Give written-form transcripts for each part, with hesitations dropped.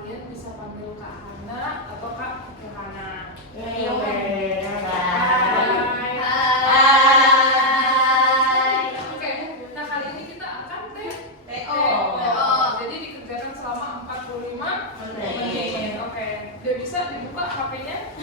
kalian bisa panggil Kak Hana atau Kak Yohana. Oke, nah kali ini kita akan TO. Jadi dikerjakan selama 45 menit. Oke, udah bisa dibuka HP-nya?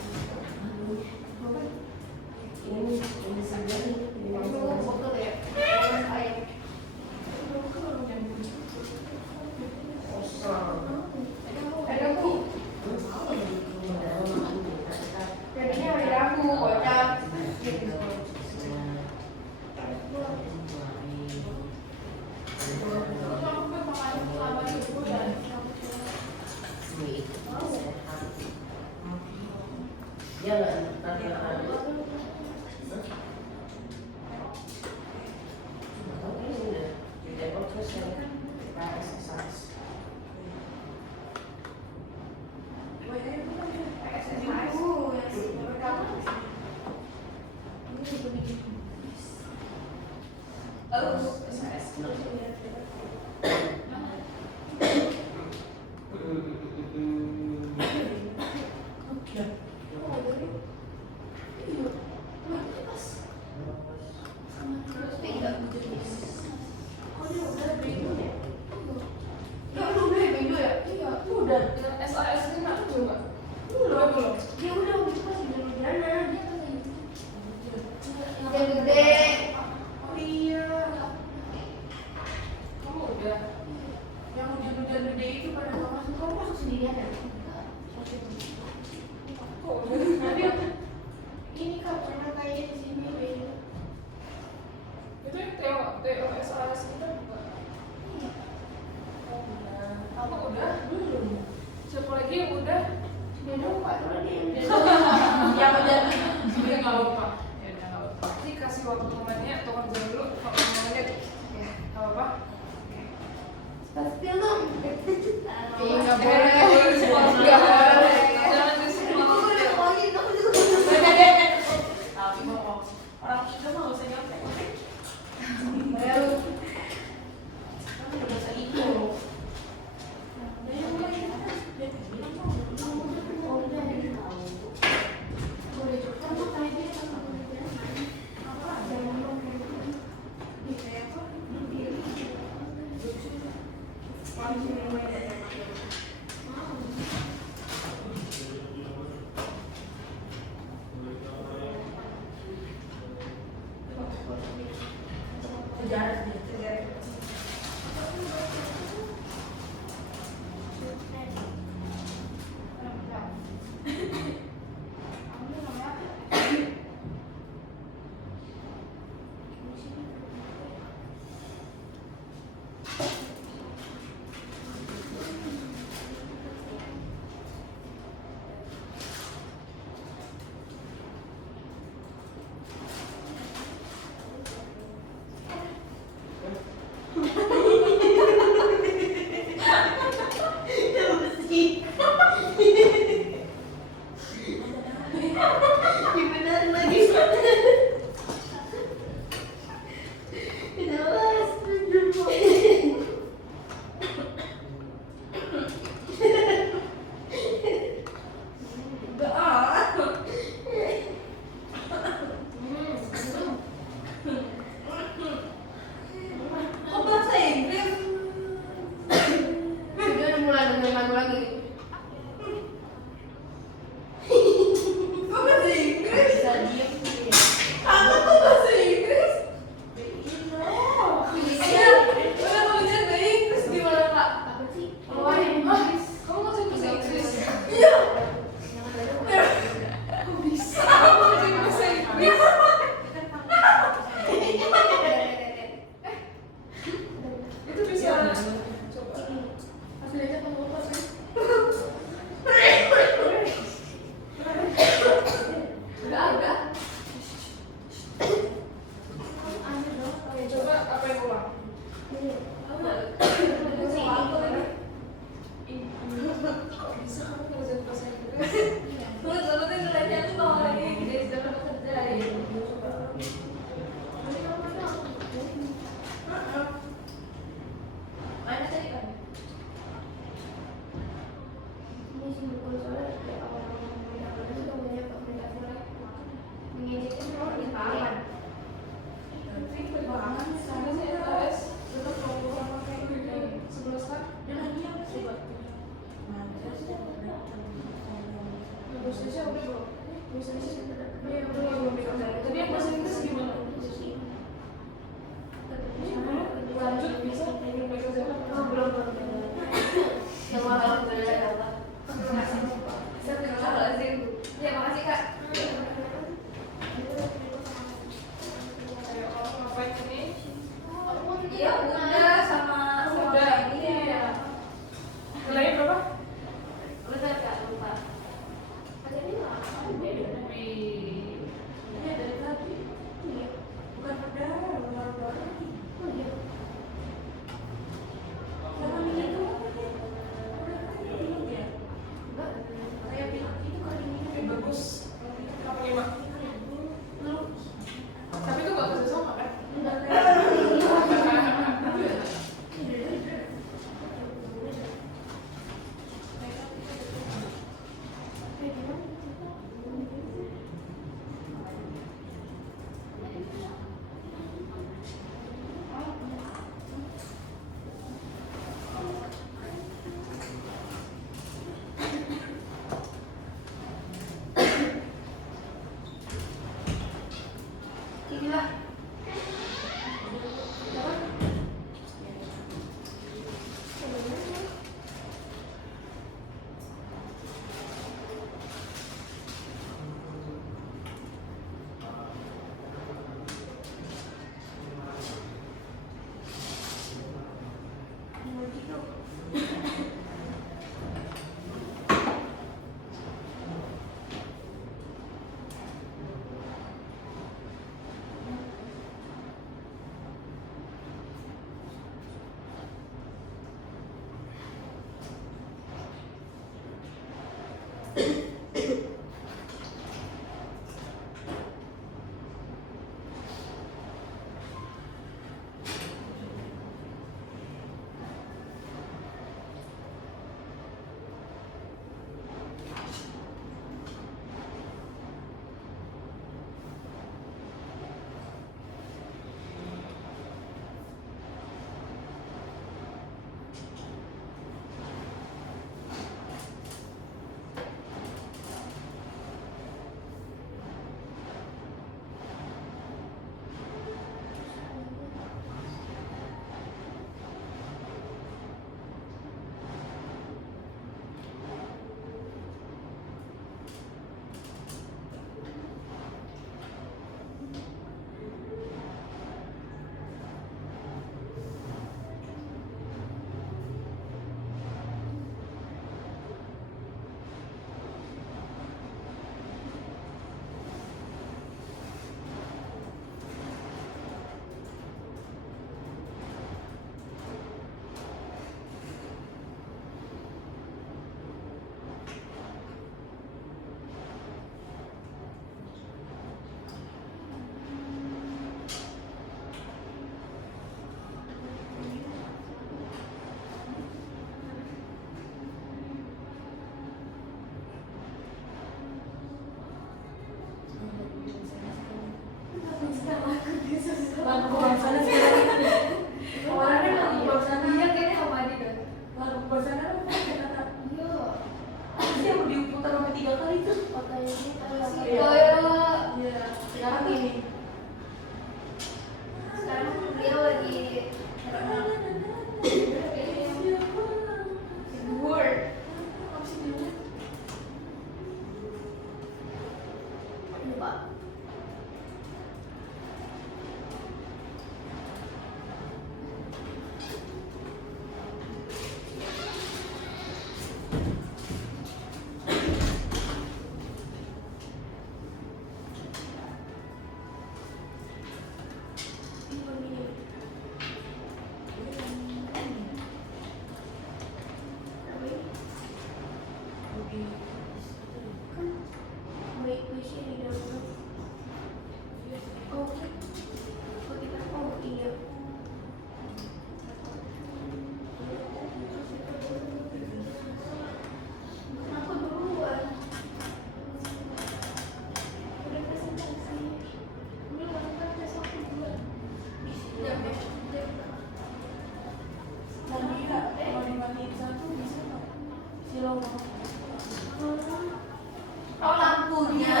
Oh, lampunya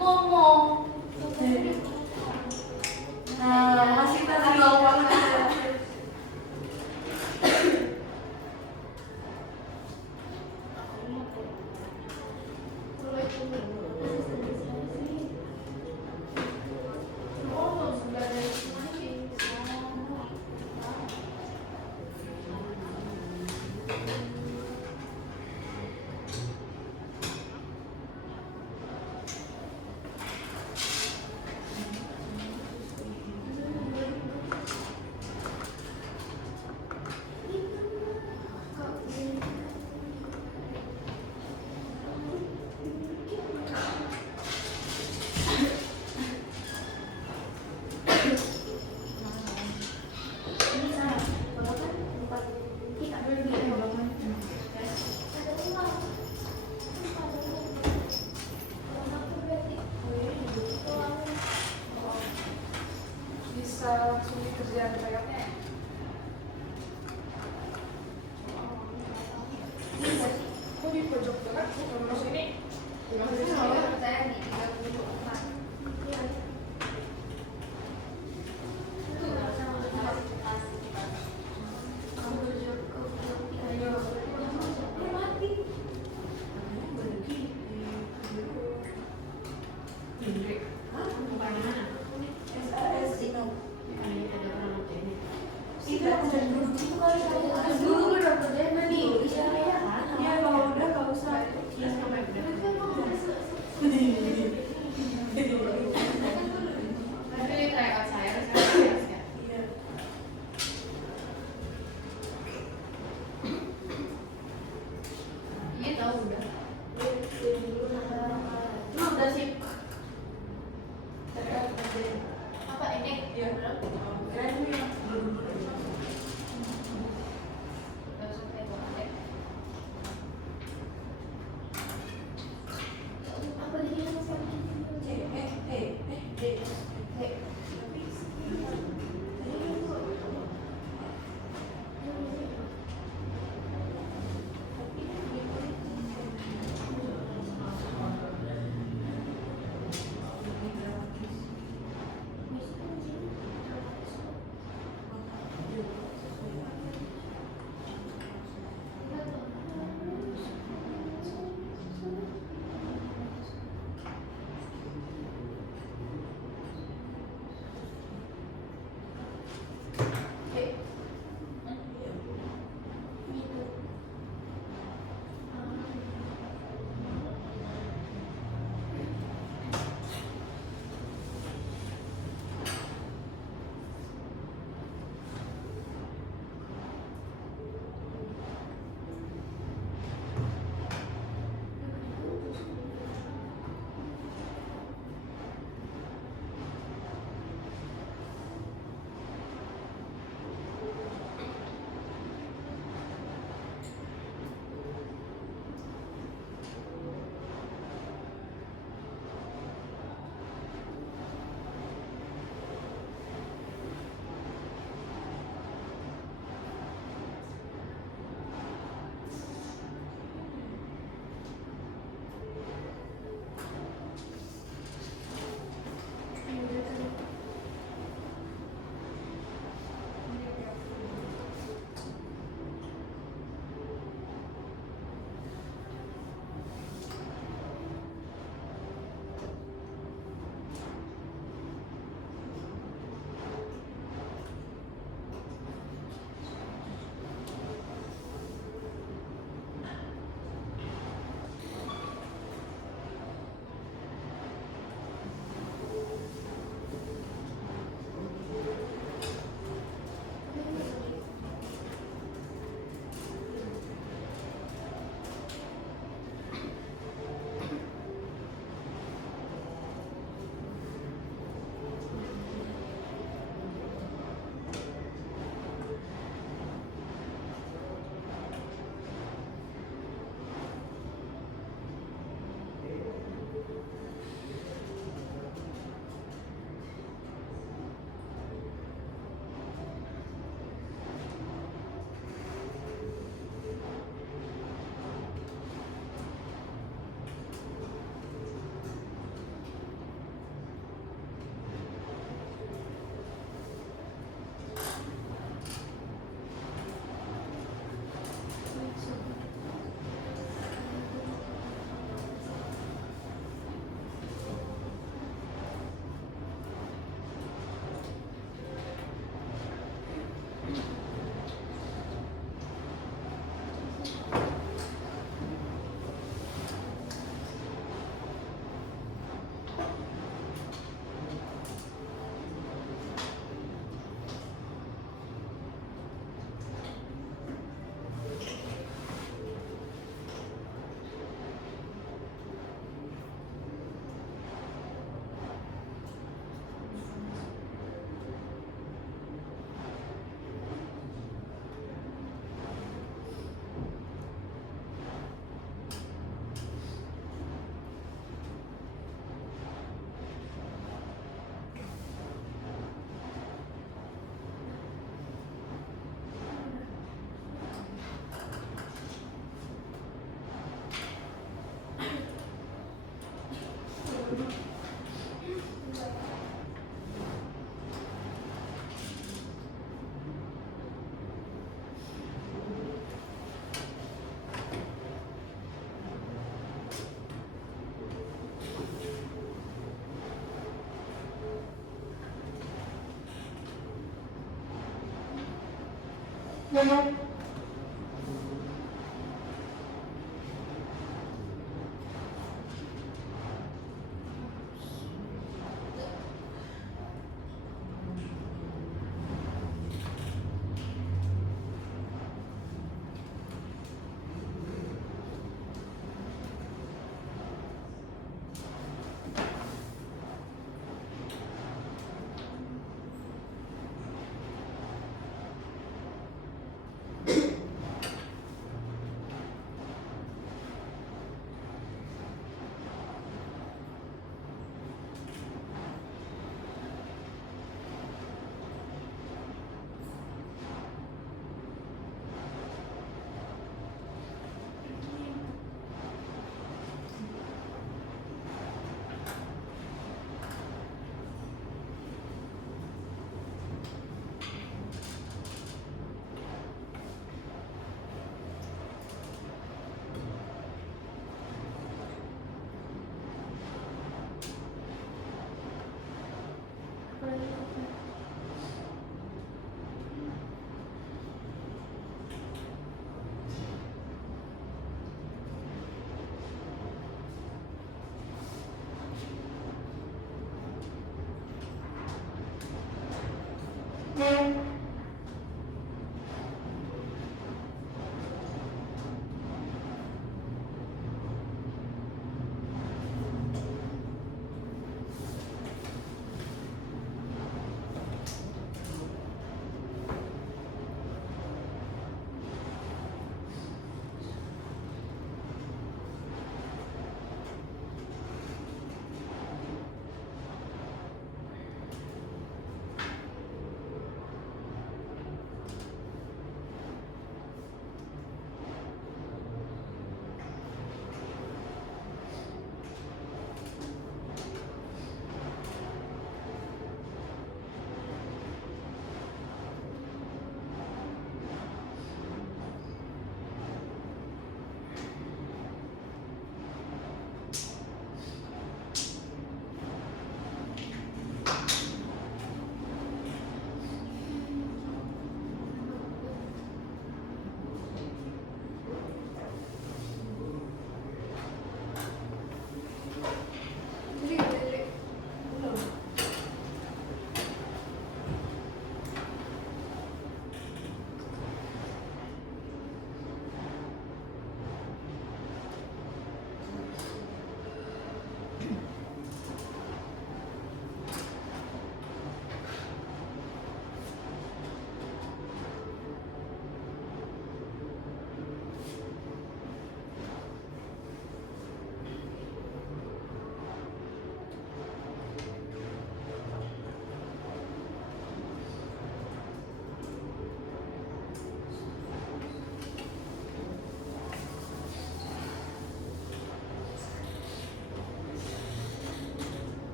ngomong. Nah, masih tahu banget. Bisa langsung dikerjain PR-nya ya? Kok di pojok tengah? Terus ini? Saya di 34. Dulu udah perdana nih, isyarat ya kan? Iya, kalau udah nggak usah. Iya, sampai udah. Tapi kayak saya biasa. Iya. Iya tahu udah. Lu udah sip. Apa ini? Iya. Keren nih. Apa dia yang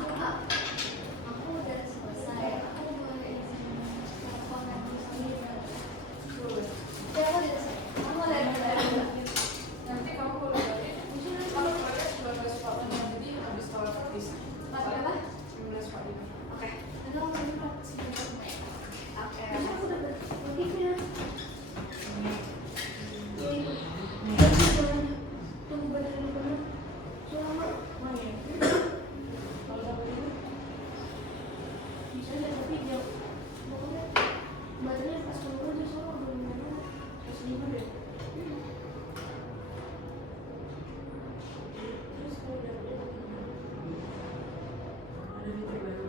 Kakak, aku udah selesai. Aku boleh izin telepon aku sendiri. Ya, aku udah selesai. Aku udah Nanti kamu kalau balik, kalau balik 19.45 jadi habis sholat bisa. Pas berapa? 19.45. Oke. Nanti aku mau minta sini. Oke. Aku udah berpikir. Tunggu bener-bener. Selama main. Kalau sampai ini bisa lihat video. Pokoknya baterainya pas keluar dia soalnya belum pas 5 deh. Terus kalau udah Ada fitur baru.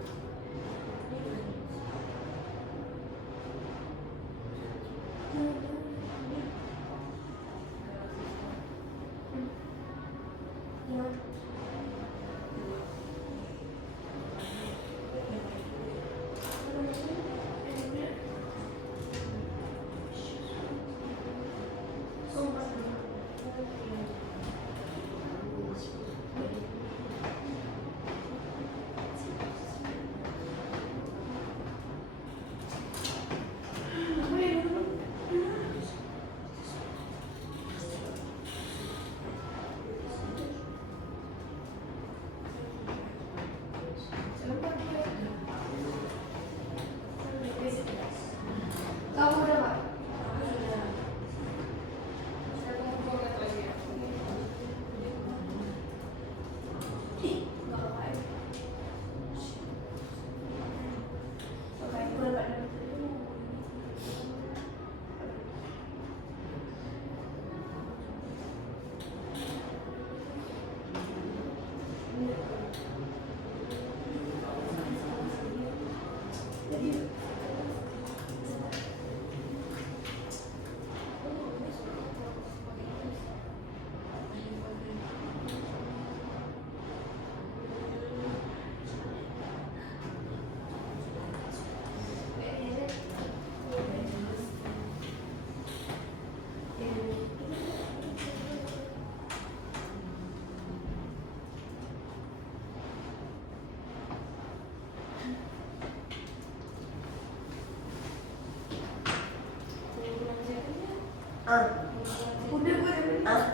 Kamu udah Pak? Saya tunggu lihat lagi ya. Nggak apa-apa. Oke, aku udah Pak. Udah gue udah beli. Ayo.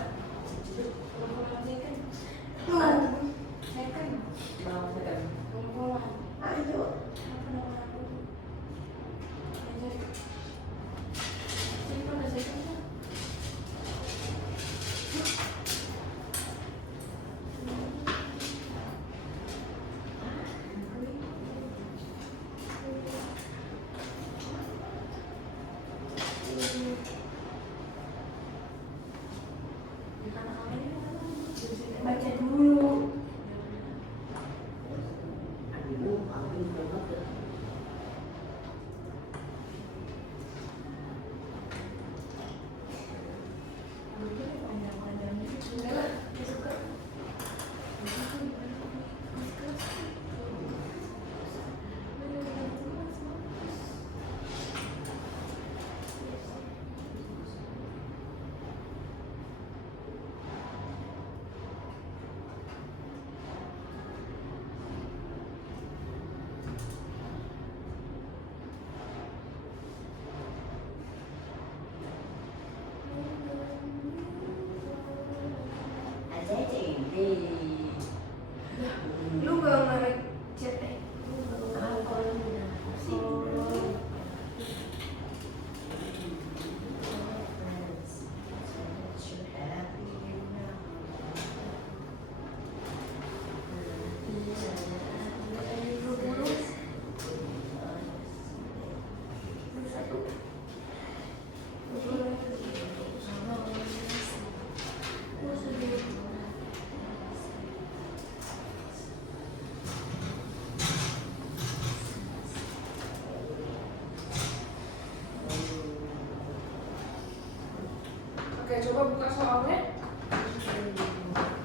Oke, coba buka soalnya.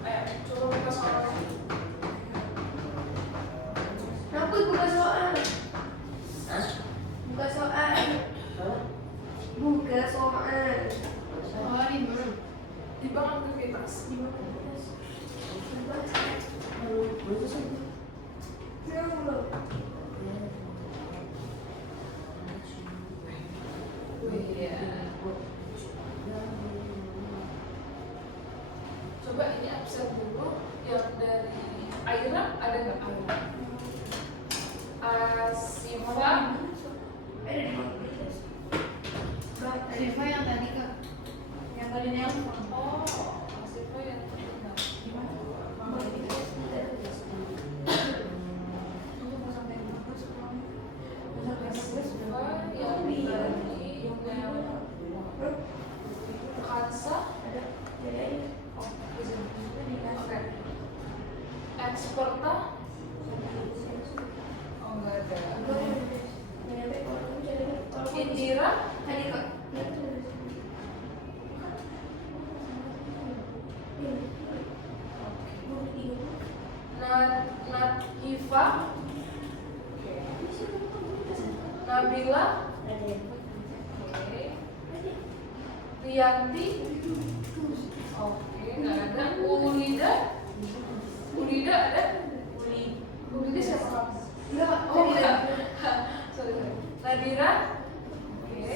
Ayo, coba buka soalnya. Aku buka soal. Buka soal. Buka soal. Oh, ini belum. Di bank aktivitas. Iya. Coba ini absen dulu yang dari Aira, ada nggak Aira? Asifa, Siapa yang tadi kak? Yang tadi nelpon. oh Asifa yang terkenal. Asifa yang dari Kansa, oke. Experta, oh nggak ada. Indira, Tadi kak. Nadifa, Nabila, oke. Rianti, oke, nggak ada. Ulida ada? Ulida siapa? Oh enggak. Sorry. Nadira, oke.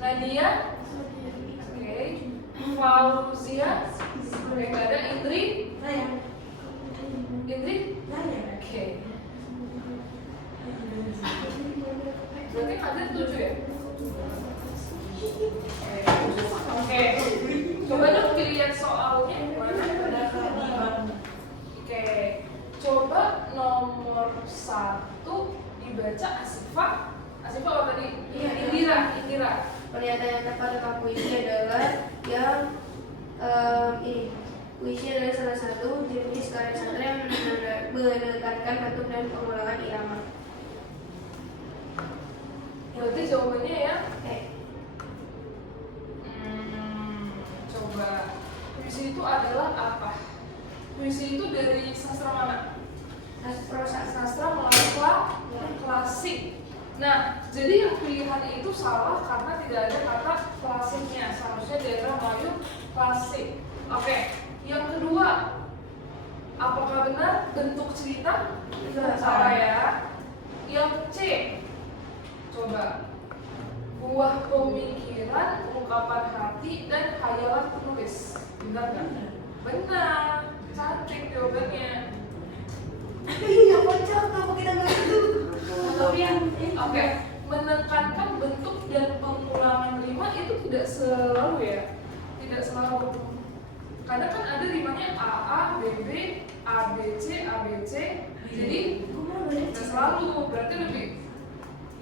Nadia, oke. Fauzia, oke, nggak ada. Indri, oke. Berarti ada 7 ya? Oke. Coba dong dilihat soalnya mana? Oke. Coba nomor 1 dibaca Asifa. Asifa apa tadi? Indira. Pernyataan yang tepat tentang puisi adalah yang ini. Puisi adalah salah satu jenis karya sastra yang menekankan bentuk dan pengulangan irama. Berarti jawabannya ya? Eh, Coba. Puisi itu adalah apa? Puisi itu dari sastra mana? Sastra Melayu klasik. Nah, jadi yang pilihan itu salah karena tidak ada kata klasiknya. Seharusnya daerah Melayu klasik. Oke. Yang kedua, apakah benar bentuk cerita? Salah ya. Yang C, coba buah pemikiran, ungkapan hati, dan khayalan penulis. Benar nggak? Benar. Cantik jawabannya. yang kocak apa kita nggak itu? Oke, menekankan bentuk dan pengulangan rima itu tidak selalu ya, tidak selalu. Karena kan ada rimanya AA, BB, ABC, ABC. Jadi tidak selalu. Berarti lebih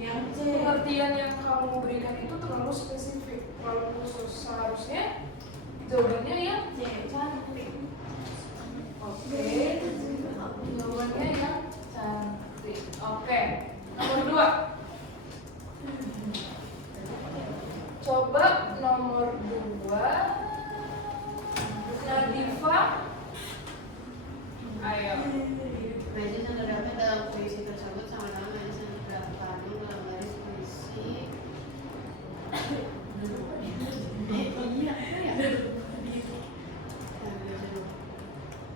Yang C. pengertian yang kamu berikan itu terlalu spesifik, terlalu khusus. Seharusnya jawabannya yang cantik. Oke, jawabannya yang cantik. Oke, nomor 2. Coba nomor 2. Nadifa, ayo. Puisi yang terdapat dalam puisi tersebut sama-sama yang terdapat dalam garis puisi. Iya, ya.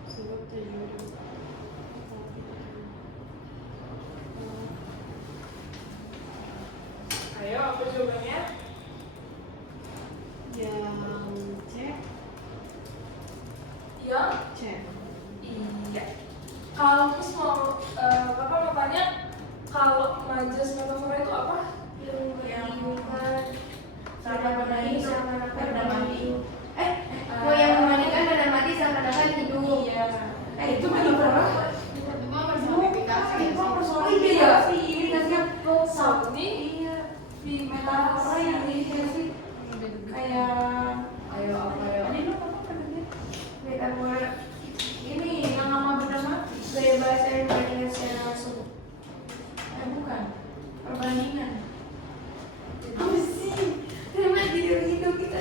Sebut tujuh. Ayo, apa jawabannya? Yang C. Yang C. iya. Kalau Miss mau, Kakak mau tanya, kalau majas metafora itu apa? Membandingkan Sama-sama sama mati. mau yang membandingkan dan mati seakan-akan hidup. Iya. Itu metafora. Itu mah personifikasi ya sih? Oh iya, ini nggak siap. Sauni, Iya. metafora yang ini sih kayak Ayo apa ya? ini apa namanya? Metafora Ini yang sama benda mati. gaya bahasa yang dibandingkan secara langsung. Bukan. Perbandingan. Apa sih? Kenapa jadi begitu kita?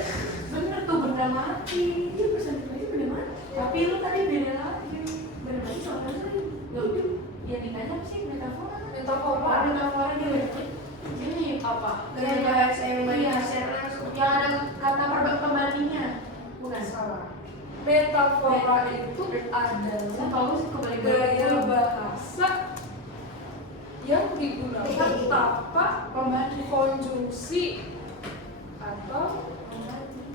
Bener tuh benda mati. Ini personifikasi benda mati. Tapi lu tadi beda lagi. Benda mati sama apa sih? Loh, yang ditanya apa sih metafora? Metafora. Metafora juga. Ini Apa? Gaya bahasa yang dibandingkan secara langsung. yang ada kata pembandingnya. Bukan. Salah. Metafora itu adalah Saya tahu sih kebalik gaya bahasa yang digunakan tanpa pembanding. konjungsi atau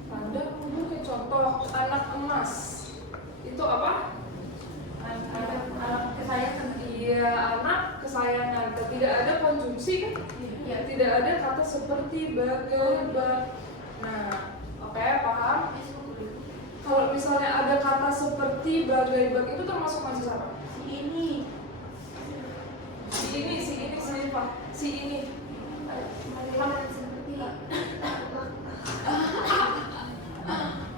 tanda hubung. Kayak contoh anak emas itu apa? Anak kesayangan. Iya, anak kesayangan. Tidak ada konjungsi kan? Iya. Tidak ada kata seperti bagai. Nah, oke, paham? Kalau misalnya ada kata seperti bagai itu termasuk majas apa? Si ini. Si ini, Pak. Si ini. Bagaimana seperti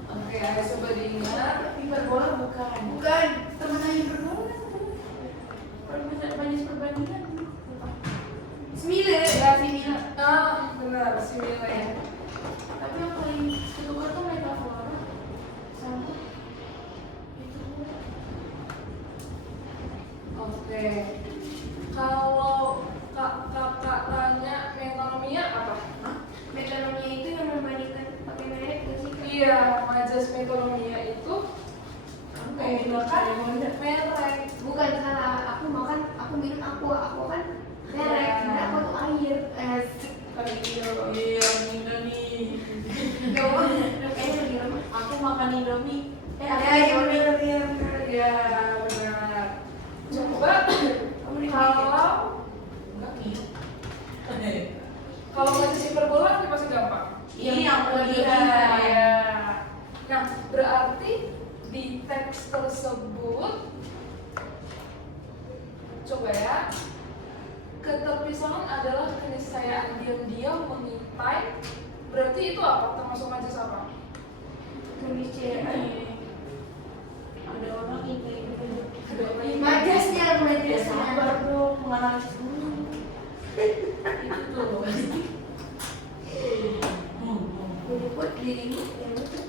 Oke, ayo coba diingat. Hiperbola bukan. bukan Teman aja hiperbola. Banyak perbandingan. semile. Ya sini. Ah, benar, simile. Tapi yang paling keluar tuh metafora sama itu. Oke. Kalau kakak tanya metonomia apa? Metonomia itu yang membandingkan pakai merek nggak sih? Iya, majas metonomia itu menggunakan merek. Bukan salah. Aku minum aqua kan merek. Sebenarnya aqua tuh air. Iya, Indomie. Kayaknya lebih lama. Aku makan Indomie. Ya, iya benar. Iya, benar. Coba kalau majas hiperbola ini pasti gampang. Ini yang Iya. kelebihan. Nah, berarti di teks tersebut coba ya, keterpisahan adalah keniscayaan diam-diam mengintai. Berarti itu apa? Termasuk majas apa? Keniscayaan. Ada orang yang kayak gitu. Majasnya. Ya sabar dong, menganalisis dulu. Itu tuh. Buat dirimu yang betul.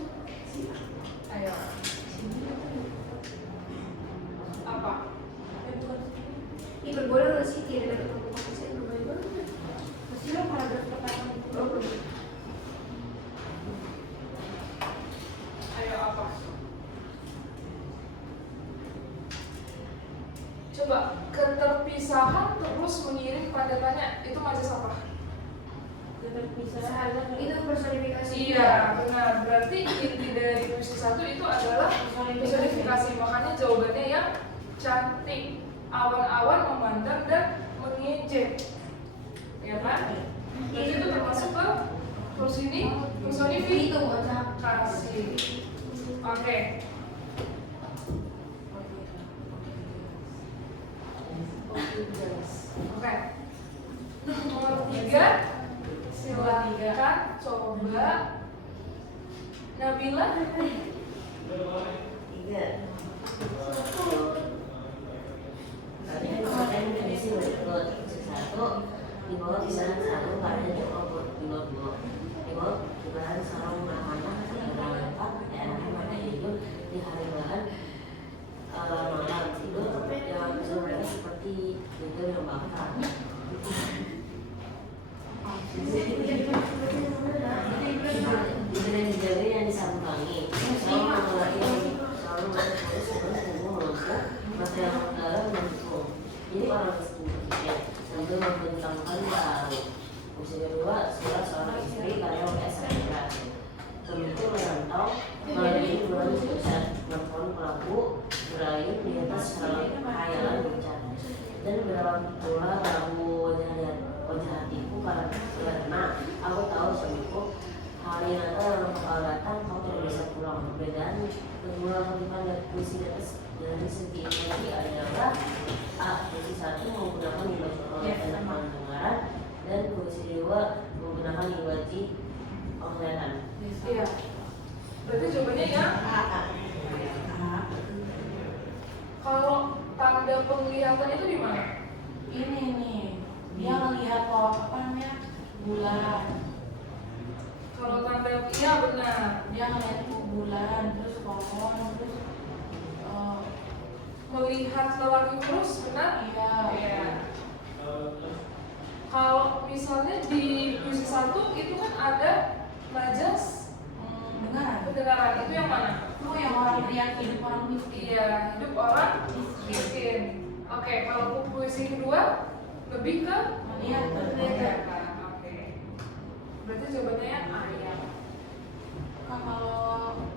Ayo. Apa? Hiperbola nggak sih? Tidak dapat mengungkapkan saya hiperbola. Maksudnya paragraf pertama itu. Ayo apa? Coba keterpisahan terus mengirim tanda tanya itu majas apa? Terpisah. Itu personifikasi. Iya, benar. Berarti inti dari puisi satu itu adalah personifikasi. Makanya jawabannya yang cantik. Awan-awan memandang dan mengejek. Ya kan? Jadi itu termasuk ke personifikasi. Oke. Oke. Nomor 3. Silakan coba Nabila. Tiga. Kalian kemarin kondisi berikut satu di bawah kisaran satu kalian coba dua di bawah kisaran sarung anak-anak tanggal 4 daerah mana hidup di hari bahan malam tidur yang sebenarnya seperti tidur yang bakar. Dengan dijaga yang disambangi selalu mengatakan sebelum tubuh melengkung mata yang darah mendukung. Jadi orang berpikir sambil membentangkan baru. Usia kedua setelah seorang istri karya SMK tentu merantau melalui bulan pucat telepon pelaku berayu di atas khayalan pucat dan berawal pula rabu wajah hatiku karena aku tahu suamiku hari nanti yang bakal datang kau tidak bisa pulang. Perbedaan kedua kutipan dan puisi di atas dari segi ini adalah puisi satu menggunakan lima contoh tentang pendengaran dan puisi dua melewati penglihatan. Iya. Berarti jawabannya yang kalau tanda penglihatan itu di mana? Ini nih, dia ngelihat apa namanya bulan. Kalau tanda iya benar. Dia ngelihat bulan, terus pohon, terus Melihat lelaki kurus benar? iya. Iya. Kalau misalnya di puisi 1 itu kan ada majas Dengar. pendengaran, itu yang mana? Itu yang orang teriak hidup orang miskin. Iya, hidup orang miskin. Oke, kalau puisi kedua lebih ke Melihat penglihatan. Oke. Berarti jawabannya yang A ya. kalau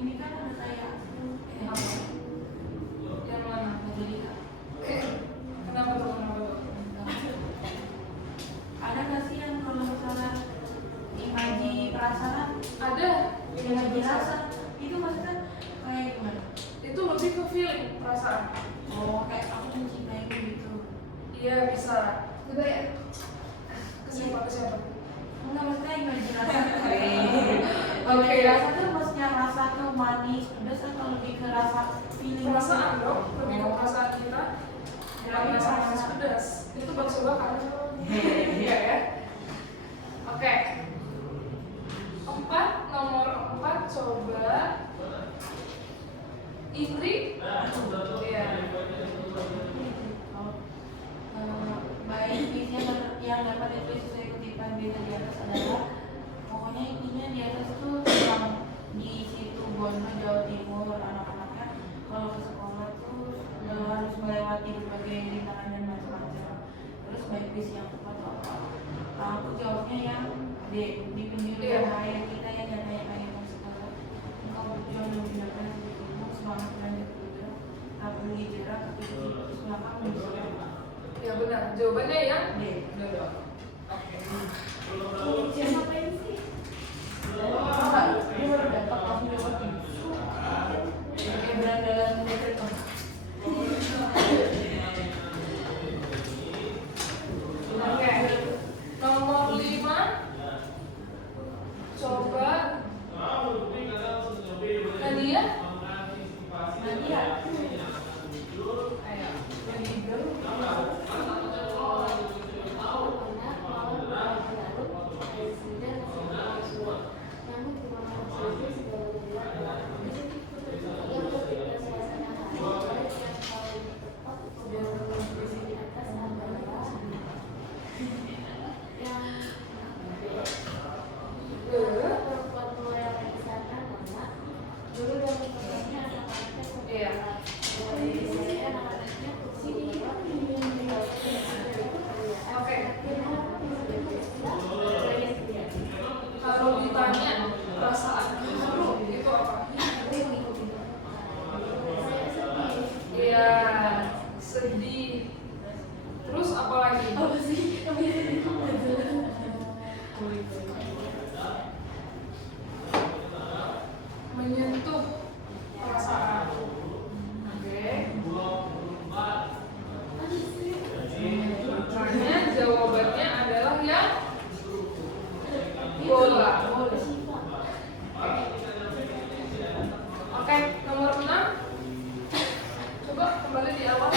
ini kan ada kayak Yang mana? jadi Kenapa tuh? Kenapa tuh? ada nggak sih yang kalau misalnya imaji perasaan Ada. imaji rasa itu maksudnya kayak gimana? Itu lebih ke feeling, perasaan. Oh kayak aku mencintai gitu. Iya bisa. Coba ya. Ke siapa? Enggak maksudnya imaji rasa. Oke. Imaji rasa tuh maksudnya rasa tuh manis pedas atau lebih ke rasa feeling? Perasaan dong, lebih ke perasaan kita. Yang perasaan manis pedas. Itu bakso bakar. Iya ya. Oke. 4, nomor 4 coba Indri. Iya. Baik puisi yang dapat ditulis sesuai kutipan berita di atas adalah pokoknya intinya di atas tuh tentang di situ Bondo Jawa Timur anak-anaknya kalau ke sekolah tuh harus melewati berbagai rintangan dan macam-macam. Terus baik puisi yang tepat atau apa? Aku jawabnya yang D, di penjuru air kita yang nyatanya kayak sekolah. Engkau berjuang dan tindakan sepertimu semangat lanjut juga. Tak perlu jarak tapi terus belakang menyusul. Ya benar. Jawabannya yang D. Oke. Siapa sih? Dia baru dapat langsung jawatin. Kayak berandalan murid tuh. Oke. Nomor 5 coba Nadia. Nadia. Ayo. Nadia. Iya. Oke. Kalau ditanya perasaan dulu itu apa? Iya, sedih. Terus apa lagi? Apa sih? Menyentuh perasaan. Oke. Makanya jawabannya adalah yang bola. Oke, nomor 6. Coba kembali di awal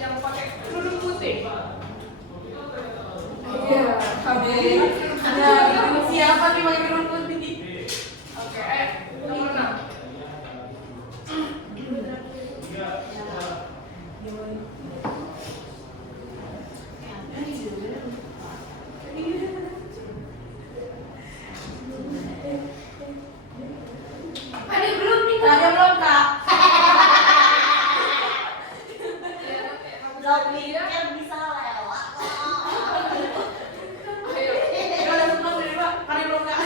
yang pakai kerudung putih. Iya, Ada siapa nih pakai kerudung putih? Oke, nomor 6. Ada belum nih? Ada belum kak? Kan bisa lewat. Ayo. Udah seneng dari pak. Ada belum kak?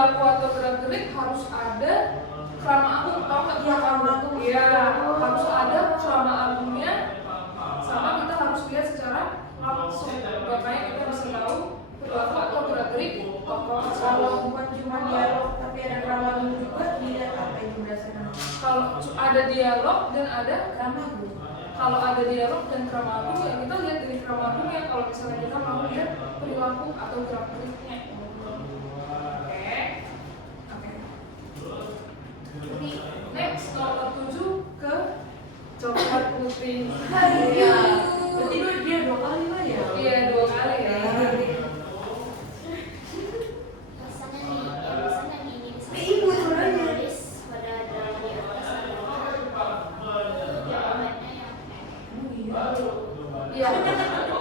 perilaku atau gerak-gerik harus ada krama agung, tau nggak? Iya, krama agung. Iya, harus ada krama agungnya, sama kita harus lihat secara langsung. Makanya kita bisa tahu perilaku atau gerak-gerik tokoh. Kalau bukan cuma dialog tapi ada krama agung juga, dilihat apa itu berdasarkan apa? Kalau ada dialog dan ada Krama agung. kalau ada dialog dan krama agung, ya kita lihat dari krama agungnya. Kalau misalnya kita mau lihat perilaku atau gerak-geriknya. Oke. Next, nomor 7 ke coklat putih. Iya. Berarti dia 2 kali lah ya? Iya, 2 kali ya. Rasanya nih, rasanya nih ini bisa Ibu sebenarnya. tulis pada drama di atas ada jawabannya yang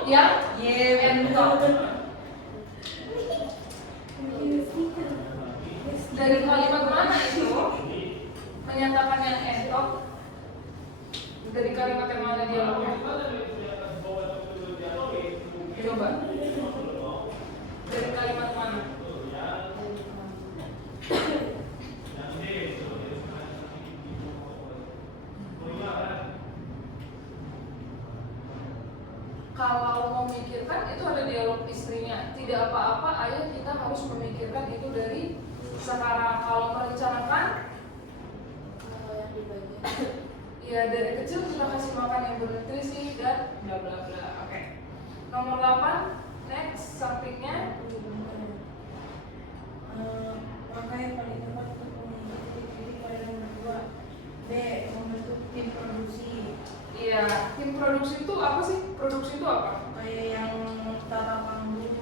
Iya. Yang entok. Dari kalimat mana itu menyatakan yang entok? Dari kalimat yang mana dialognya? Coba. Dari kalimat mana? Kalau memikirkan itu ada dialog istrinya. Tidak apa-apa ayah, kita harus memikirkan itu dari sekarang. Kalau merencanakan, yang di bagian ya dari kecil kita kasih makan yang bernutrisi dan bla bla bla. Oke. Nomor 8, next sampingnya. Langkah yang paling tepat untuk memiliki titik-titik pada nomor 2. B. Membentuk tim produksi. Iya, tim produksi itu apa sih? Produksi itu apa? Kayak yang tata panggung.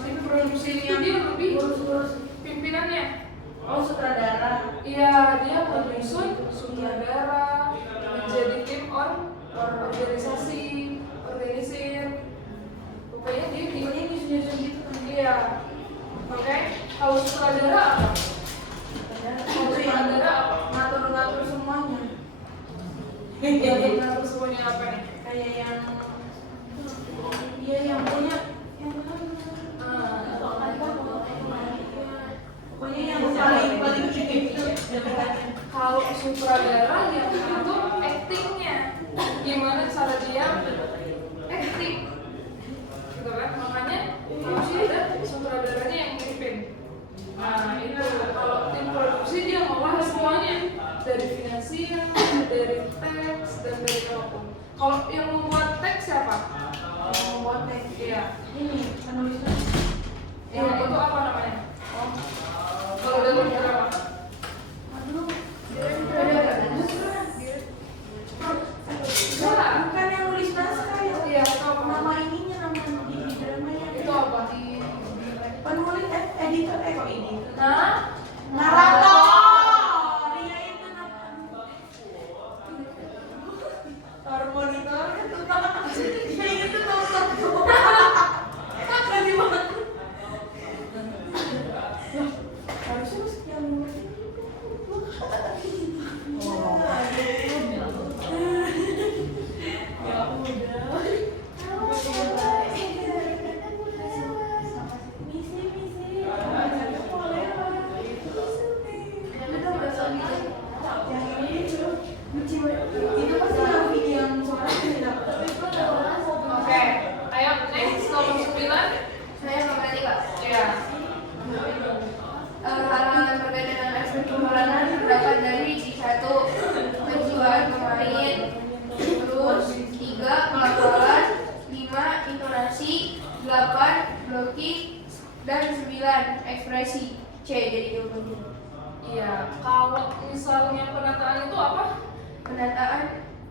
Tim produksi itu dia lebih Urus-urus. pimpinannya. Oh, sutradara. Iya, dia menyusun sutradara, menjadi tim organisasi, organisir. Pokoknya dia di Pokoknya nyusun-nyusun gitu kan. iya. Oke, kalau sutradara apa? Kalau Itu yang sutradara apa? ngatur-ngatur semuanya. Yang mengatur semuanya apa nih? Kayak yang dia yang punya yang pokoknya yang paling gitu. Kalau sutradara yang mengatur actingnya, gimana cara dia acting, gitu kan? Makanya harus ada sutradaranya yang mimpin. Nah itu kalau tim produksi dia ngolah semuanya dari finansial, dari teks dan dari apapun. Kalau yang membuat teks siapa? Yang membuat teks. Iya. Ini penulisnya. Yang itu apa namanya? Kalau dalam drama. Aduh. Enggak. Bukan yang nulis naskah ya. Iya, itu apa? Nama ininya nama di dramanya. Itu apa? Penulis editor kok ini. Nah, Narator. Iya itu nama. Monitor itu nama. Iya itu nonton. Tadi banget. Harusnya masih yang ya udah. Misi. Boleh lah. Yang ini itu pasti yang video yang suaranya tidak. oke. Ayo next nomor 9. Saya nomor 3. Iya. Hal-hal yang terkait dengan aspek pemerangan terdapat dari 1. Kejiwaan pemain, terus 3. Pelafalan, 5. Intonasi, 8. Blocking, dan 9. Ekspresi. C jadi jawabannya. Iya. Kalau misalnya penataan itu apa? Penataan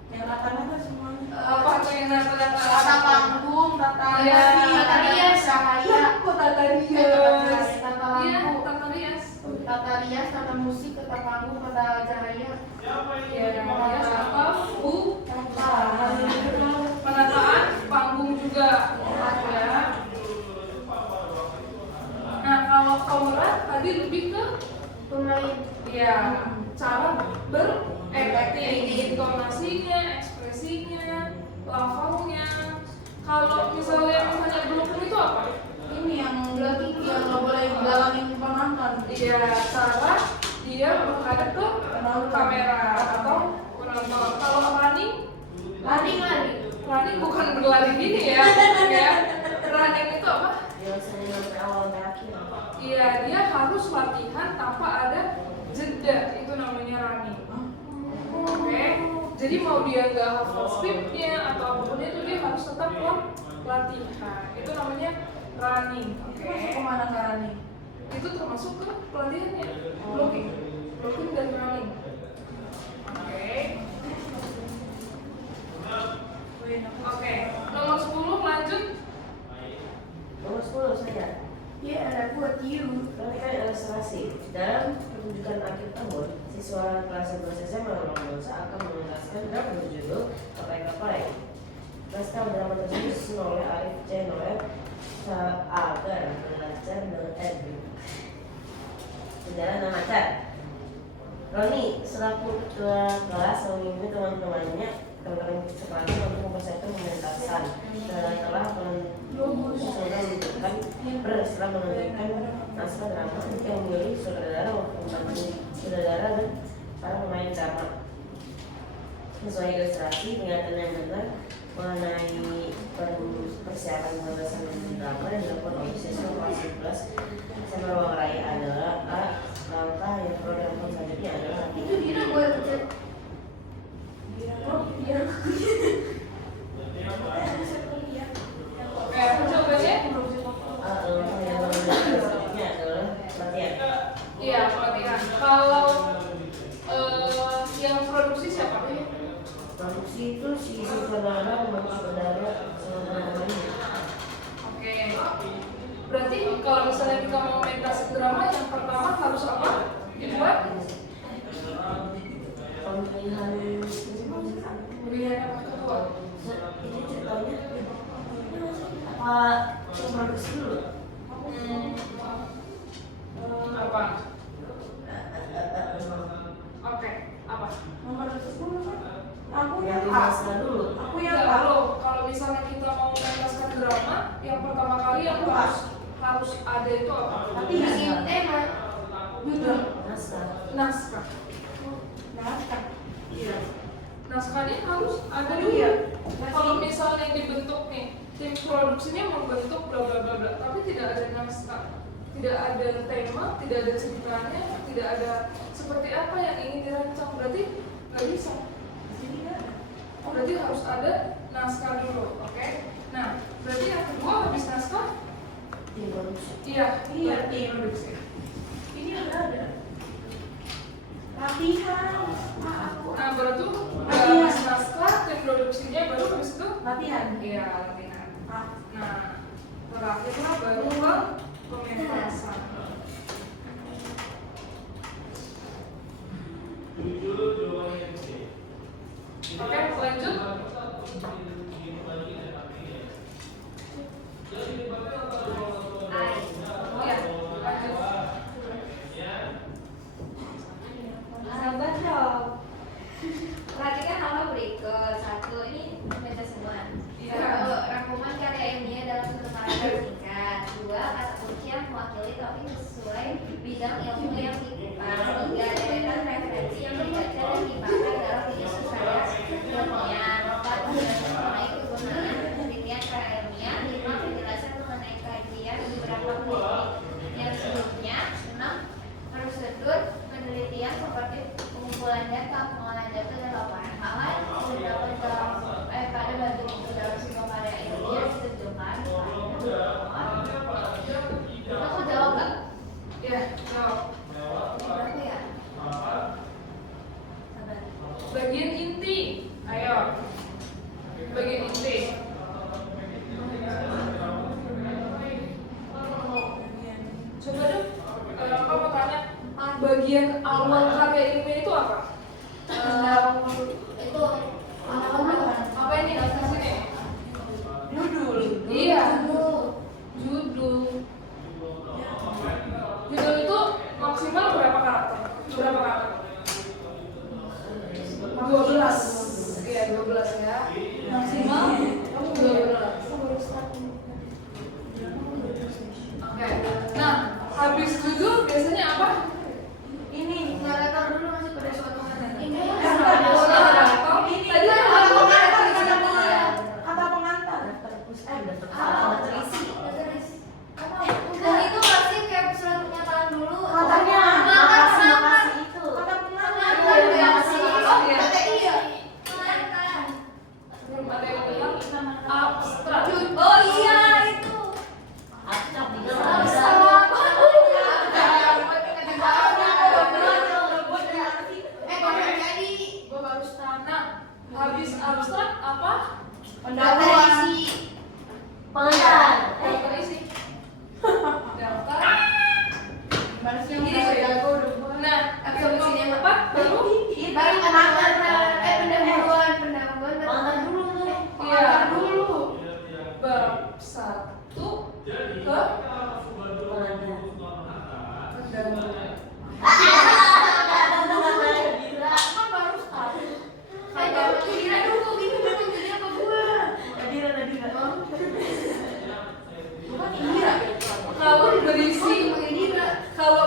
Yang rata-rata semuanya. Apa tuh yang nata-nata? Tata panggung, tata Iya. Tata rias, cahaya. Kok tata rias? Tata Iya, lampu. tata rias. Tata rias, tata musik, tata panggung, tata cahaya. Iya, rias apa? Tata. Penataan panggung juga. Ya. Nah, kalau pemeran tadi lebih ke pemain. ya cara berakting, intonasinya, ekspresinya, lafalnya. Kalau misalnya blocking itu apa? Ini yang Blocking yang nggak boleh Ya, cara dia menghadap ke kamera atau penonton. Kalau running bukan berlari gini ya. Ya. Running itu apa? Biasanya sampai awal sampai akhir. Iya, dia harus latihan tanpa ada jeda. Itu namanya running. Oke. Jadi mau dia nggak hafal scriptnya atau apapun itu, dia harus tetap latihan. Itu namanya running. Oke. Masuk kemana nggak running? Itu termasuk ke pelatihannya. Blocking dan running. Oke. Oke. Nomor 10 lanjut. Nomor 10 saya. Yeah, buat you. Perhatikan ilustrasi. Dalam pertunjukan akhir tahun, siswa kelas 11 SMA Lorong Bangsa akan mengentaskan drama berjudul Gapai-Gapai. Naskah drama tersebut disusun oleh Arif C. Noel agar belajar dengan Kendala Macan. Roni selaku ketua kelas memimpin teman-temannya sekelasnya untuk mempersiapkan pementasan. Setelah menentukan naskah drama yang memilih sutradara membantu sutradara dan para pemain drama. Sesuai ilustrasi pernyataan yang benar mengenai persiapan pementasan drama yang dilakukan oleh siswa kelas 11 SMA Ruang Raya adalah A. Langkah yang perlu dilakukan selanjutnya adalah Itu Dira buat Oke, aku jawabannya. langkah yang perlu dilakukan selanjutnya adalah latihan. Iya, pelatihan. Kalau yang produksi siapa? Produksi itu si sutradara membantu sutradara sama teman-temannya. Oke. Berarti kalau misalnya kita mau pentas drama, yang pertama harus apa? Dibuat Pemilihan pilihan yang kedua. ini ceritanya apa yang produksi dulu? Apa? Oke, apa? Nomor 10 kan? Aku Yang yang A. naskah dulu. Aku yang Enggak, A. kalau misalnya kita mau mengentaskan drama, yang pertama kali yang harus ada itu apa? Tapi bikin tema. judul Naskah. Naskah. naskah. Iya. Naskahnya harus ada Oh, dulu. iya. Kalau misalnya dibentuk nih, tim produksinya membentuk bla bla bla bla, tapi tidak ada naskah, tidak ada tema, tidak ada ceritanya, tidak ada seperti apa yang ingin dirancang, berarti nggak bisa. Berarti harus ada naskah dulu, oke? Nah, berarti yang kedua habis naskah, Tim produksi. iya, Iya, tim produksi. Ini ada. Latihan. Aku. Nah, baru tuh Latihan. habis naskah, tim produksinya baru habis itu, Latihan. iya latihan. Ah. Nah, terakhirlah baru ke pementasan. Oke, lanjut. Ya, lanjut. Sahabat dong. Perhatikan hal berikut. Satu, ini baca semua. Iya. Satu, rangkuman karya ilmiah dalam satu paragraf singkat. Dua, kata kunci yang mewakili topik sesuai bidang ilmu yang dikupas. Tiga, deretan referensi yang dibaca dan dipakai dalam riset karya ilmiah. Empat, penjelasan mengenai kegunaan penelitian karya ilmiah. Lima, penjelasan mengenai kajian beberapa penelitian sebelumnya. Enam, prosedur penelitian seperti pengumpulan data, pengolahan data dan laporan hal terdapat dalam pada bagian itu dalam sebuah karya ilmiah ditentukan aku jawab nggak? Ya, jawab. Berapa ya? Sabar. Bagian inti, ayo. Bagian inti. Coba dong, apa mau tanya? Bagian awal karya ilmiah itu apa? Itu Apa ini? Di sini. Judul. Iya. Judul. Judul itu maksimal berapa karakter? Berapa karakter? 12. Iya, 12 ya. Maksimal 12. Oke. Nah, habis judul biasanya apa?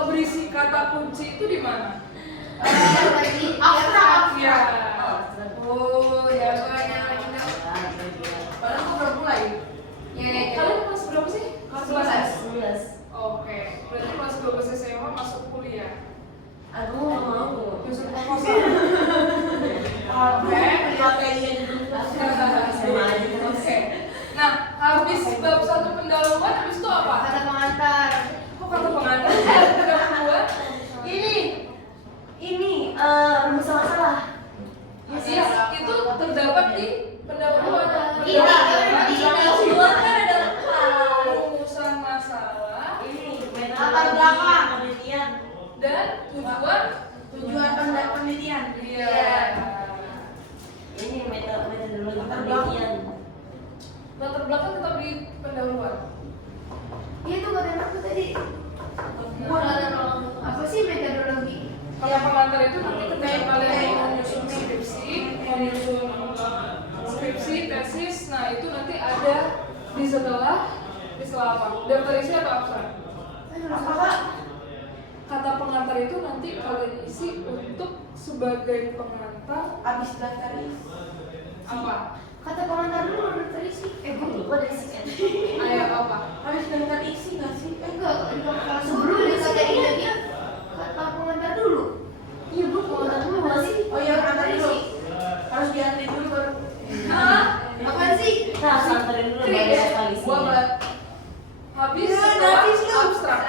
berisi kata kunci itu di mana? Abstrak. Ya. Oh, ya banyak kita. Padahal aku belum mulai. Ya, Kalian kelas berapa sih? Kelas 11. Oke, berarti kelas 12 SMA masuk kuliah. Aduh, nggak mau. Jurusan proposal. Oke. Sama aja. Oke. Nah, habis bab 1 pendahuluan, habis itu apa? Kata pengantar. Kok kata pengantar? Bab 2? Ini rumus masalah. Iya, itu terdapat di pendahuluan. Ini Pendahuluan kan ada rumusan masalah Ini Latar belakang. penelitian. dan tujuan. Tujuan penelitian. Iya. Ini metodologi Latar penelitian. Latar belakang tetap di pendahuluan. Itu kata aku tadi. Apa sih metodologi? Kalau pengantar itu nanti ketika kalian mau nyusun skripsi, mau nyusun skripsi, tesis, nah itu nanti ada di setelah apa? Daftar isi atau abstrak? Apa? Kata pengantar itu nanti kalian isi untuk sebagai pengantar Abis daftar isi. apa? Kata pengantar dulu baru terisi. Gue lupa dari si Ayat apa? Abis daftar isi nggak sih? Enggak, sebelum dikatain dia kata pengantar dulu. Iya, gue pengantar dulu nggak sih? Oh iya, antar dulu. Harus diantri dulu baru. Hah? Apaan sih? Nah, harus anterin dulu baru sekali sih. Habis Ya, setelah nanti sih. abstrak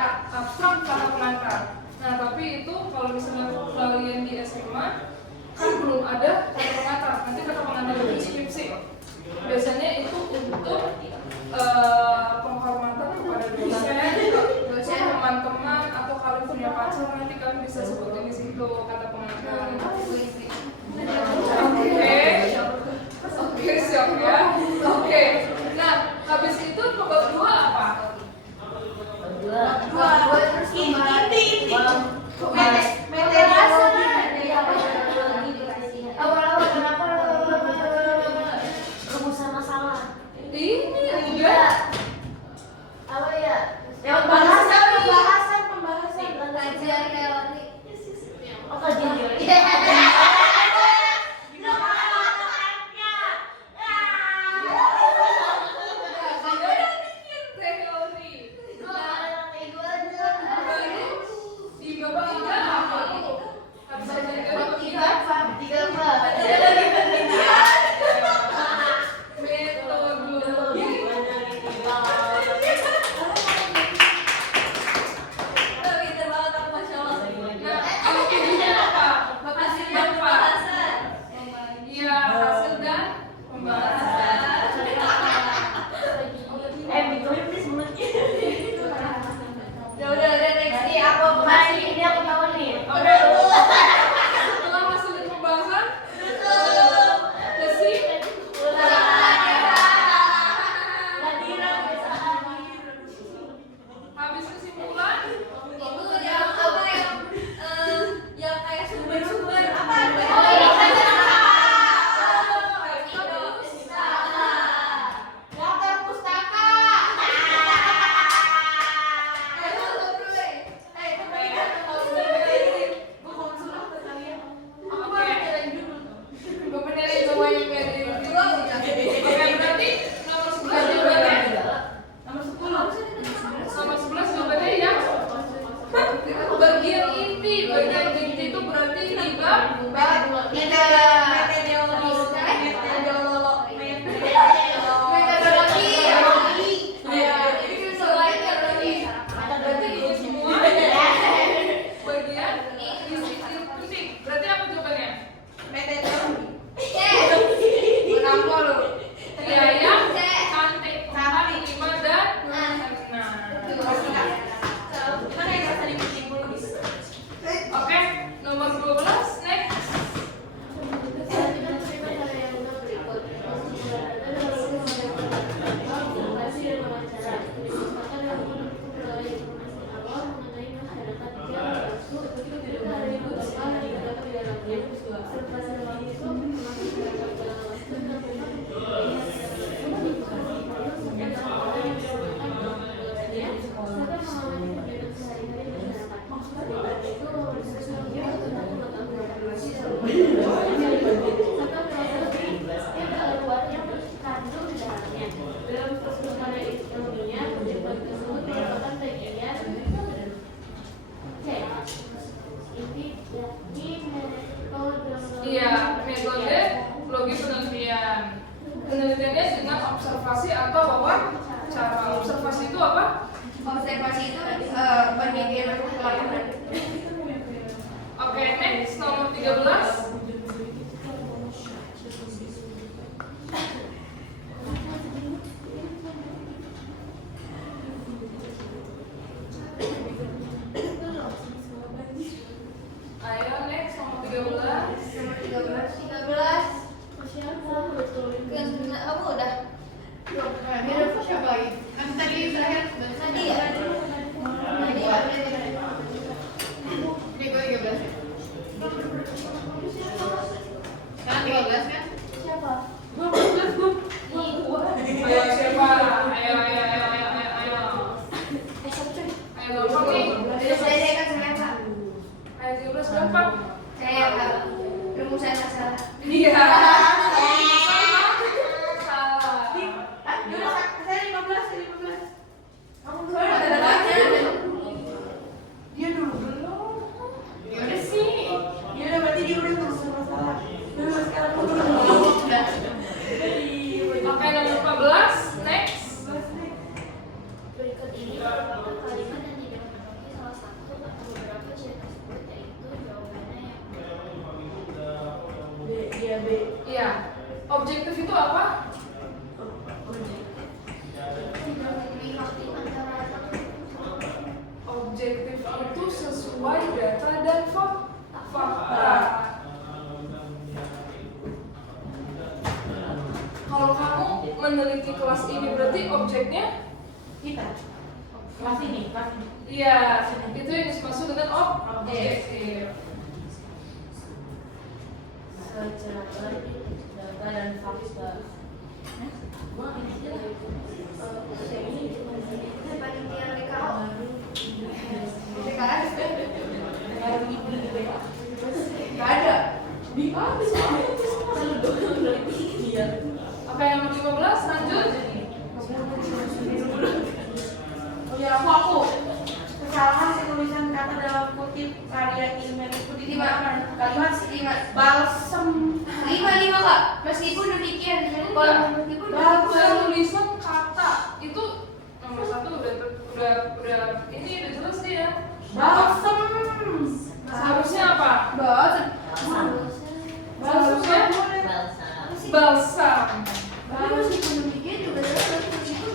kata pengantar. Nah tapi itu kalau misalnya kalian di SMA kan belum ada kata pengantar. Nanti kata pengantar itu skripsi. Biasanya itu untuk penghormatan kepada dosen, teman-teman atau kalian punya pacar nanti kalian bisa sebutin di situ kata pengantar. Oke, siap ya. Oke. Nah, habis itu ke bab 2 apa? Berdua. Inti. Awal-awal kenapa? Rumusan masalah. Ini enggak. Apa ya? Pembahasan. Kajian teori. Oh, kajian teori. Teori. Baru di bab 3 Kami dia masuk ke lapangan. Oke, next nomor 13. Ayo next nomor 13. Nomor 13. 13. Kamu udah? Beda siapa lagi? Kan tadi terakhir Tadi ya? Tadi ya. Ini gue 13 ya. Sekarang 13 kan? Siapa? Ayo siapa? Ayo. Ayo gampang nih. Saya kan saya Pak. Ayo 13 gampang. Saya Pak. Rumusan masalah. Iya. Saya 15. Kamu dulu. Ada lagi. Dia dulu belum. Ya udah sih. Ya udah berarti dia udah selesai masalah. Dulu sekarang dulu. Udah. Oke, nomor 14. Next. Berikut ini merupakan kalimat yang tidak memenuhi salah satu atau beberapa ciri tersebut, yaitu jawabannya yang B, dia B. Iya. Objektif itu apa? tidak memenuhi arti antara Objektif itu sesuai data dan fakta. Kalau kamu meneliti kelas ini berarti objeknya Kita. Kelas ini. iya, itu yang dimaksud dengan objektif. Secara data dan fakta. Panitia PKO. PKS. Gak ada. Oke, nomor 15 lanjut. Oh ya, aku. Kesalahan penulisan kata dalam kutip karya ilmiah kutip di mana? Kalimat 5. balsem. 5 Kak. Meskipun demikian, meskipun Penulisan kata itu nomor 1 udah ini udah jelas sih ya. Balsem. Seharusnya apa? Balsa. Balsam. Tapi meskipun demikian juga meskipun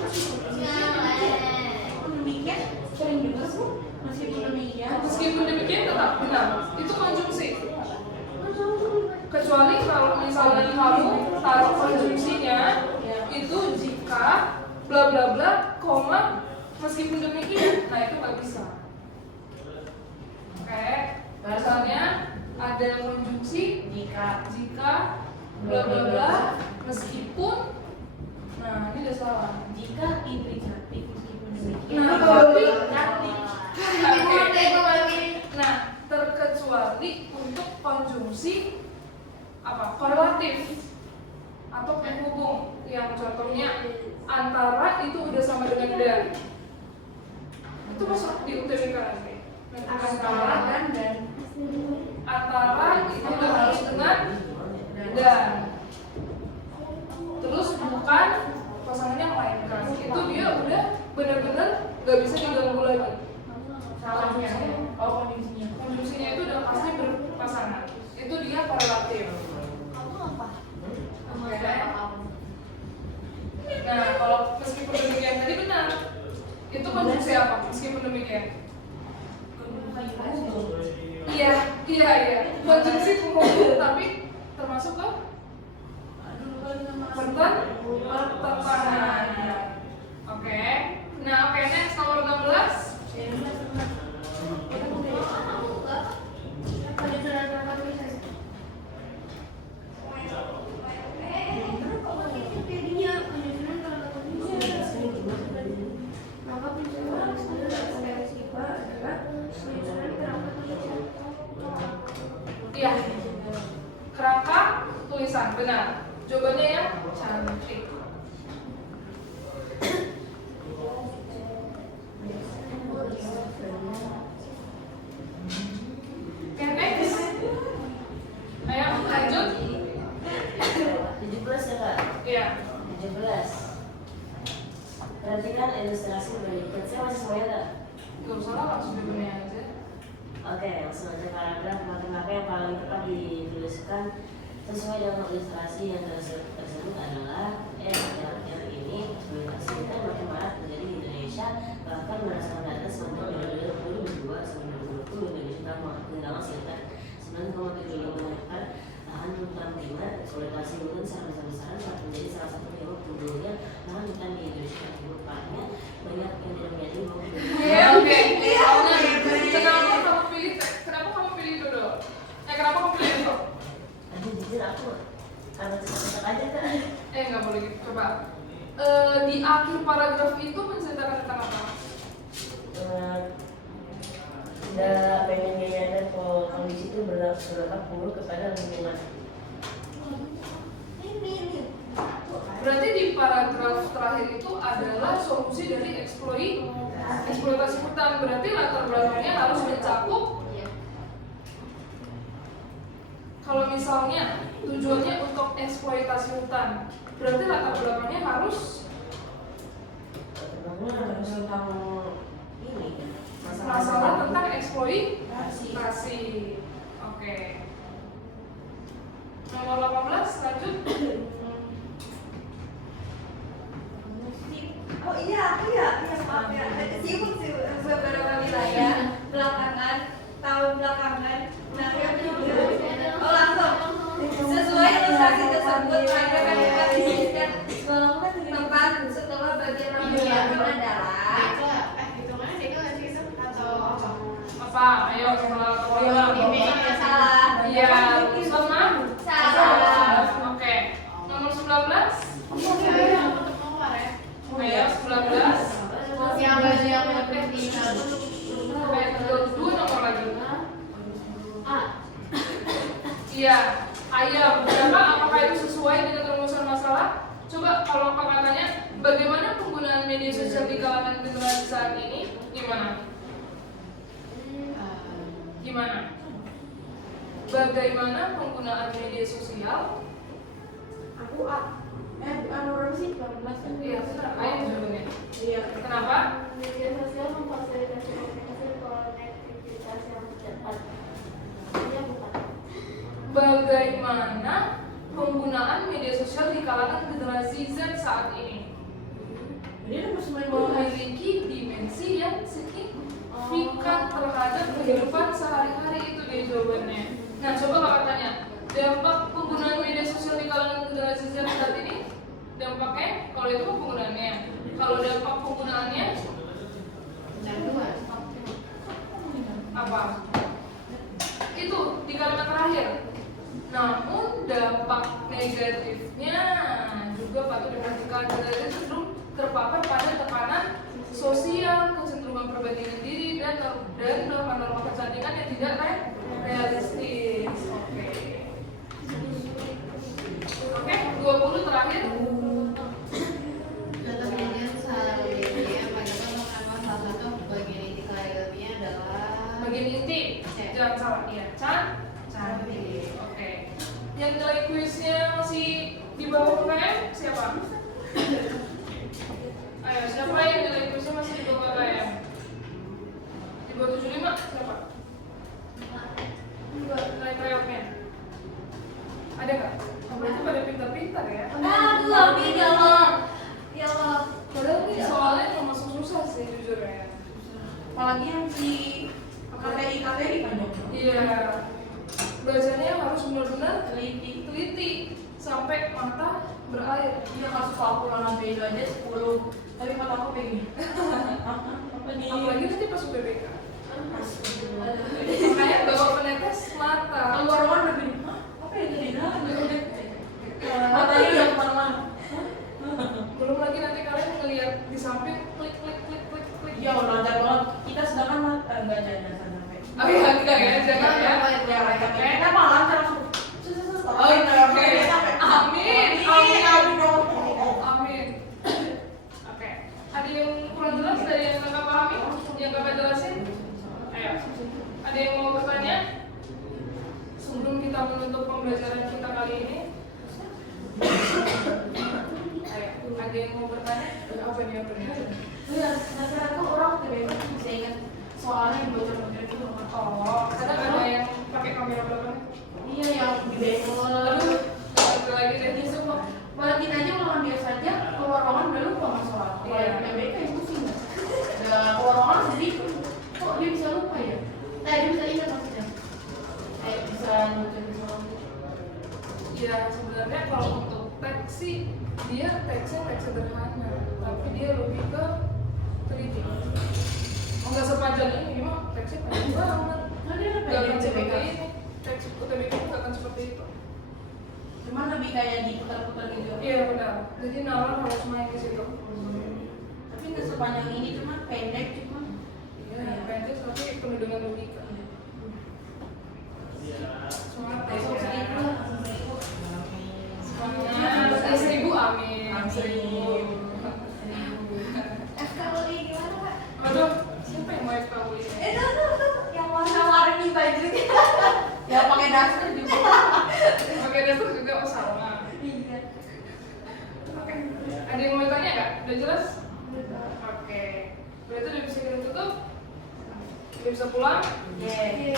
Demikian sering juga tuh meskipun demikian. Meskipun demikian tetap benar. Itu konjungsi. Kecuali kalau misalnya kamu taruh konjungsinya itu jika bla bla bla koma meskipun demikian, nah itu nggak bisa. Oke, misalnya ada konjungsi jika bla bla bla meskipun, nah ini udah salah. Jika implikatif meskipun demikian. Nah, tapi Oke. nah terkecuali untuk konjungsi apa korelatif atau penghubung yang contohnya antara itu udah sama dengan dan itu masuk di UTBK nanti. Antara itu udah harus dengan dan terus bukan pasangannya melainkan itu dia udah benar-benar nggak bisa diganggu lagi. Salahnya. Oh, kondisinya. Konjungsinya itu udah pasti berpasangan. Itu dia korelatif. Nah, kalau meskipun demikian tadi benar. Itu konjungsi apa? Meskipun demikian. Iya. Konjungsi penghubung tapi termasuk ke pertentangan. Oke. Nah, oke, next nomor 16. Iya. Kerangka tulisan benar. Jawabannya yang cantik. Oke, next. Ayo lanjut. 17 ya kak? Iya. 17. Perhatikan ilustrasi berikut. Saya masih semuanya tak? Gak usah lah, langsung Oke, langsung aja paragraf. Maka yang paling tepat dituliskan sesuai dengan ilustrasi yang tersebut adalah yang ini eksploitasi hutan makin marak terjadi di Indonesia. Bahkan berdasarkan data sepanjang periode 2022 sampai 2020 Indonesia telah kehilangan sekitar 9,75 hektar lahan hutan primer. Eksploitasi hutan secara besar-besaran saat menjadi salah satu penyebab tumbuhnya lahan hutan di Indonesia. Akibat parahnya banyak yang tidak menjadi maupun Oke. Kenapa kamu pilih dodol? Kenapa kamu pilih dodol? Aduh, jujur aku karena cepat-cepat aja kan. Nggak boleh gitu. Coba. Di akhir paragraf itu menceritakan tentang apa? Tidak pengen menyadar kalau kondisi itu berdampak buruk kepada lingkungan. Berarti di paragraf terakhir itu adalah solusi dari eksploitasi hutan. Berarti latar belakangnya harus mencakup. Kalau misalnya tujuannya untuk eksploitasi hutan, berarti latar belakangnya harus Tentang ini masalah tentang eksploitasi. Oke. Nomor 18 lanjut. Oh iya, maaf ya. Sibuk sih beberapa wilayah tahun belakangan. Nah, oh langsung. Sesuai ilustrasi tersebut, maka kami dapat disiskan tempat setelah bagian rambut adalah hitungannya Deka nggak sih itu atau apa? Apa? Ayo setelah Ini salah. Iya, sama? Salah. Oke. Nomor 19. Saya untuk keluar ya. Ayo 19. Yang baju yang menyebut di Dua nomor lagi. Iya, ayam. Berapa? Apakah itu sesuai dengan rumusan masalah? Coba kalau katanya bagaimana penggunaan media sosial di kalangan generasi saat ini? Gimana? Bagaimana penggunaan media sosial? Aku berapa sih? 18 kan? Iya, ayam jawabannya. Iya. Kenapa? Media sosial memfasilitasi komunikasi dan konektivitas yang cepat. Iya bukan? Bagaimana penggunaan media sosial di kalangan generasi Z saat ini? Ini nomor 9 Memiliki dimensi yang signifikan terhadap kehidupan sehari-hari, itu dia jawabannya. Nah, coba kalau tanya, dampak penggunaan media sosial di kalangan generasi Z saat ini? Dampaknya, kalau itu penggunaannya. Kalau dampak penggunaannya apa? Itu di kalimat terakhir. Namun dampak negatifnya juga patut diperhatikan. Generasi cenderung terpapar pada tekanan sosial, kecenderungan perbandingan diri dan norma-norma kecantikan yang tidak realistis. Oke, 20 terakhir. Contoh kejadian selanjutnya bagaimana mengenal salah satu bagian inti karya ilmiah adalah Bagian inti, jangan salah. Iya, cantik. Oke. Yang nilai kuisnya masih di bawah KKM siapa? Ayo, siapa yang nilai kuisnya masih di bawah KKM? Di bawah 75 siapa? Nilai tryoutnya ada nggak? Berarti pada pintar-pintar ya. Aduh, amin ya Allah. Ya Allah. Padahal ini soalnya nggak masuk susah sih jujur ya. Apalagi yang si KTI banyak. Iya. Bacanya harus benar-benar teliti sampai mata berair. Iya, kasus aku ulangan B2 aja 10, tapi mata aku pengen. Apa nih? Apalagi nanti pas UPBK. Makanya bawa penetes mata. Keluar ruangan udah gini. Hah? Apa yang tadi? Matanya udah kemana-mana. Belum lagi nanti kalian ngelihat di samping klik. Iya, lancar banget. Kita sedangkan enggak jangan sampai. Oh iya, enggak ya, jangan ya. Kita malah lancar langsung. Oh iya, oke. Amin. Oke. Ada yang kurang jelas dari yang kakak pahami? Yang kakak jelasin? Ayo. Ada yang mau bertanya? Sebelum kita menutup pembelajaran kita kali ini. Ayo, ada yang mau bertanya? Apa nih? Iya, aku orang tuh bisa ingat soalnya yang bocor-bocor itu. Oh, di bengkel. Aduh, nggak ngerti lagi deh. Jadi semua malah kita aja ulangan biasa aja keluar ruangan udah lupa masalah. Kalau Iya. yang PBK yang pusing nggak? Udah keluar ruangan sendiri kok dia bisa lupa ya? Dia bisa ingat maksudnya. Kayak bisa nulis Ya sebenarnya kalau untuk teks sih dia teksnya teks sederhana, tapi dia lebih ke teliti. Oh, nggak sepanjang ini, mah teksnya panjang banget. Nah, dia ada Nggak akan PBK. seperti ini. Teks UTBK nggak akan seperti itu. Cuman lebih kayak diputar-putar gitu. Iya benar. Jadi nalar harus main di situ. Tapi nggak sepanjang ini, cuman pendek cuman. Iya, pendek tapi penuh dengan logika. Semangat Besok ya. 1.000 lah. Semangat. 1.000 amin. 1.000. FKUI gimana Kak? Aduh, siapa yang mau FKUI? Tuh, yang warna-warni bajunya. Ya pakai daster juga. Pakai dasar juga oh sama. Iya. Oke. Ada yang mau tanya nggak? Udah jelas? Oke. Berarti udah bisa kita tutup? Udah bisa pulang? Yeay.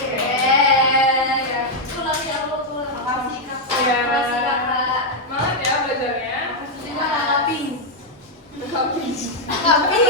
Pulang ya Allah, pulang. Makasih Kak. Iya. Makasih Kakak. Semangat ya belajarnya. Terima kasih. Tapi. Tapi